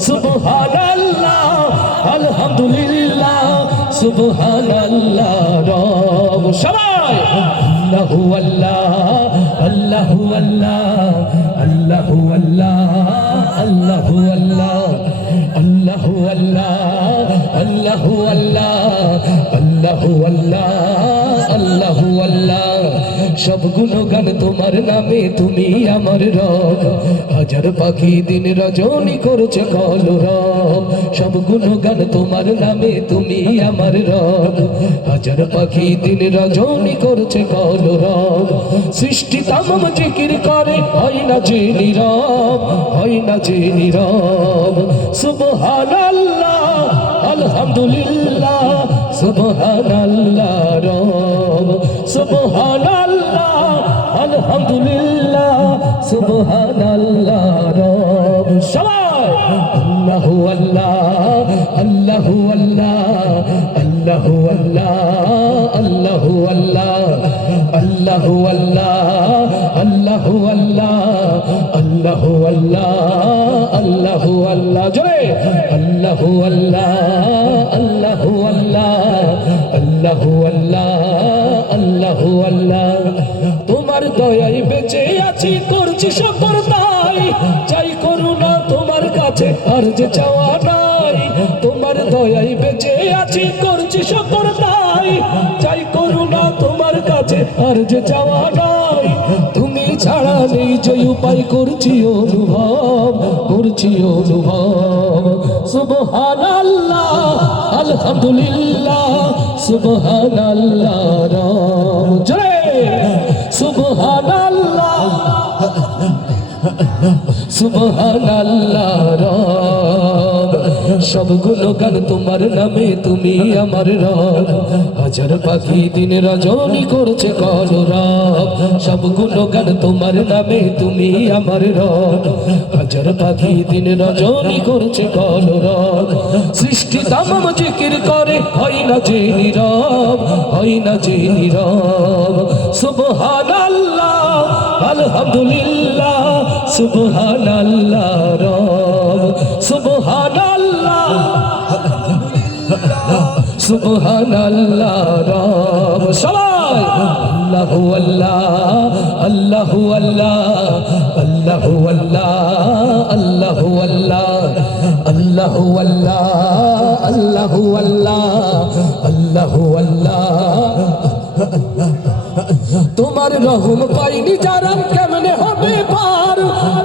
সুবহানাল্লাহ আলহামদুলিল্লাহ সুবহানাল্লাহ রব সবাই আল্লাহু আল্লাহ আল্লাহু আল্লাহ আল্লাহু আল্লাহ আল্লাহু আল্লাহ আল্লাহু আল্লাহ আল্লাহু আল্লাহ আল্লাহু আল্লাহ আল্লাহু আল্লাহ সব গুণগান তোমার নামে তুমি আমার রব হাজার পাখি দিন রজনী করছে কলরব সব গুণগান তোমার নামে তুমি আমার রব হাজার পাখি দিন রজনী করছে কলরব সৃষ্টি তামাম জিকির করে হয় না যে নীরব হয় না যে নীরব সুবহানাল্লাহ আলহামদুলিল্লাহ সুবহানাল্লাহ রব সুবহানাল্লাহ আলহামদুলিল্লাহ সুবহানাল্লাহ রব সবাই আল্লাহু আল্লাহ আল্লাহু আল্লাহ আল্লাহু আল্লাহ আল্লাহু আল্লাহ আল্লাহু আল্লাহ আল্লাহু আল্লাহ আল্লাহু আল্লাহ আল্লাহু আল্লাহ জোরে আল্লাহু আল্লাহ আল্লাহু আল্লাহ আল্লাহু আল্লাহ আল্লাহু আল্লাহ তোমার দয়ায় বেঁচে আছি করছি সকল তাই চাই করুণা তোমার কাছে আর যে চাওয়া নাই তোমার দয়ায় বেঁচে আছি করছি সকল তাই চাই করুণা তোমার কাছে আর যে চাওয়া নাই তুমি ছাড়া নেই যে উপায় করছি অনুভব সুবহানাল্লাহ আলহামদুলিল্লাহ সুবহানাল্লাহ রব জয় সুবহানাল্লাহ সুবহানাল্লাহ রব সব গুণগান তোমার নামে তুমি আমার রব হাজার পাখি দিন রজনী করছে কলরব সব গুণগান তোমার নামে তুমি আমার রব হাজার পাখি দিন রজনী করছে কলরব সৃষ্টি তামাম জিকির করে হয় না যে নীরব হয় না যে নীরব সুবহানাল্লাহ আলহামদুলিল্লাহ সুবহানাল্লাহ রব সুবহানাল্লাহ সুবহানাল্লাহ রব সবাই আল্লাহু আল্লাহ আল্লাহু আল্লাহ আল্লাহু আল্লাহ আল্লাহু আল্লাহ আল্লাহু আল্লাহ আল্লাহু আল্লাহ আল্লাহু আল্লাহ তোমার রহম পাইনি যারা কেমনে হবে পার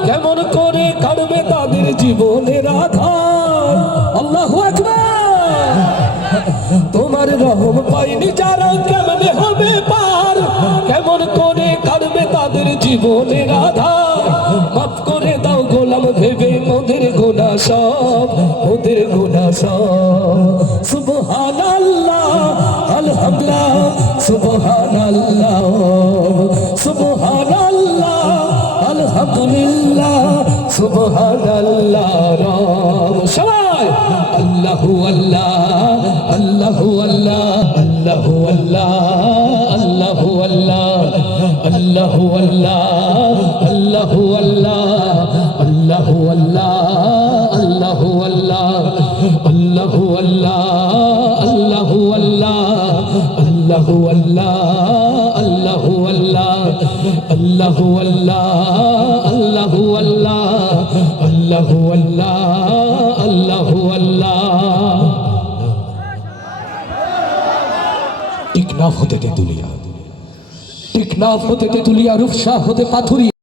কেমন করে কাটবে তাদের জীবনের আধার আল্লাহু আকবার তোমার রহম পাইনি যারা কেমনে হবে পার কেমন করে কাটবে তাদের জীবনের আধার মাফ করে দাও গোলাম ভেবে মোদের গুনাহ সব সুবহানাল্লাহ আলহামদুলিল্লাহ সুবহানাল্লাহ সুবহানাল্লাহ আলহামদুলিল্লাহ সুবহানাল্লাহ রব সবাই আল্লাহু আল্লাহ আল্লাহু আল্লাহ আল্লাহু আল্লাহ আল্লাহু আল্লাহ আল্লাহু আল্লাহ আল্লাহু আল্লাহ আল্লাহু আল্লাহ আল্লাহু আল্লাহ আল্লাহু আল্লাহ আল্লাহু আল্লাহ আল্লাহু আল্লাহ আল্লাহু আল্লাহ আল্লাহু আল্লাহ আল্লাহু আল্লাহ আল্লাহু আল্লাহ টেকনাফ হতে তেতুলিয়া রূপসা হতে পাথুরিয়া